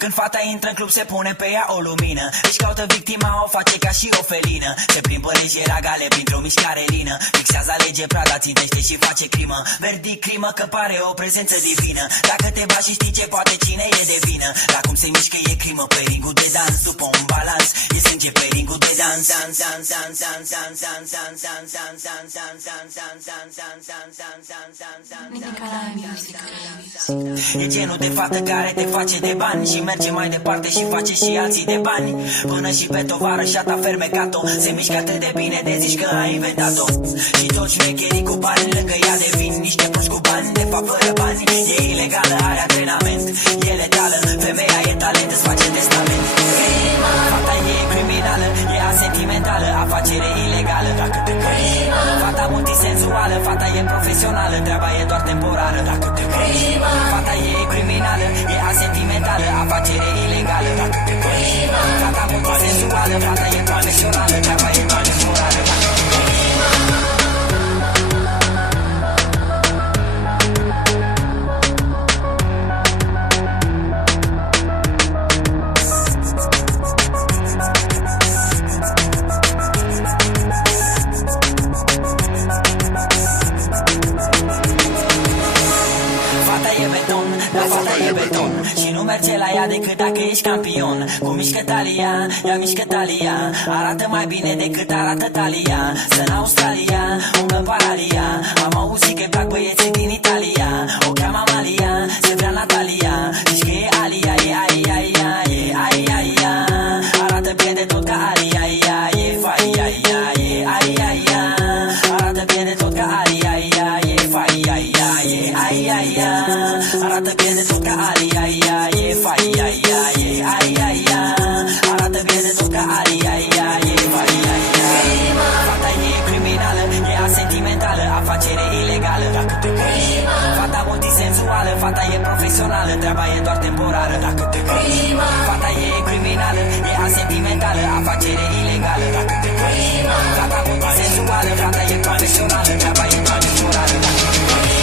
Când fata intră în club se pune pe ea o lumină. Își caută victima, o face ca și o felină. Se plimbă lejer gale printr-o mișcare lină. Fixează, alege prada, țintește și face crimă. Verdict crimă că pare o prezență divină. Dacă te bași și știi ce poate cine e de vină. La cum se mișcă e crimă pe ringul de dans. După un balans e sânge pe ringul de dans. E genul de fată care te face de bani și merge mai departe și face și alții de bani. Până și pe tovarășa ta fermecat-o. Se mișcă atât de bine de zici că a inventat-o. Și toți șmecherii cu bani lângă ea devin niște proști cu bani. De fapt fără bani e ilegală, are antrenament. E letală, femeia e talent, îți face testament. Fata e criminală, e asentimentală, afacere ilegală. Dacă te crezi, fata multisenzuală, fata e profesională, treaba e doar temporară. Dacă te crezi, fata e criminală, e asentimentală, afacere ilegală. Dacă te crezi, fata multisenzuală, fata e profesională, treaba e doar temporară. Și nu merge la ea decât dacă ești campion. Cum mișcă talia, ea mișcă talia. Arată mai bine decât arată talia. Sunt Australia, umblă în paralia. Am auzit că plac băieții din Italia. O cheamă Amalia, se vrea Natalia. Zici că e Alia, e Aia, e Aia, Aia. Arată bine de tot ca Alia, e Faia, e Aia. Arată bine de tot ca Alia, e Faia, e Aia. Arată bine de tot ca Alia, e Faia, e Aia. Arată bine de tot ca Alia, e Faia, fata e criminală, e asentimentală, afacere ilegală. Dacă te crezi, fata multisenzuală, fata e profesională, treaba e doar temporară. Dacă te crezi, fata e criminală, e asentimentală, afacere ilegală. Dacă te crezi, fata multisenzuală, fata e profesională, treaba e doar temporară. Dacă te crezi,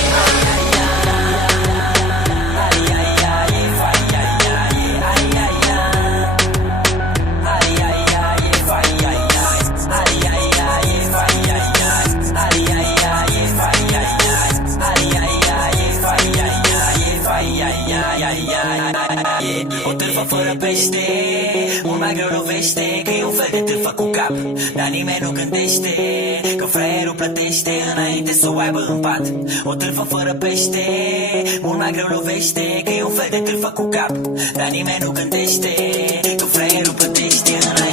o târfă fără pește, mult mai greu lovește. Că e un fel de târfă cu cap, dar nimeni nu gândește că fraierul plătește înainte să o aibă în pat. O târfă fără pește, mult mai greu lovește. Că e un fel de târfă cu cap, dar nimeni nu gândește că fraierul plătește înainte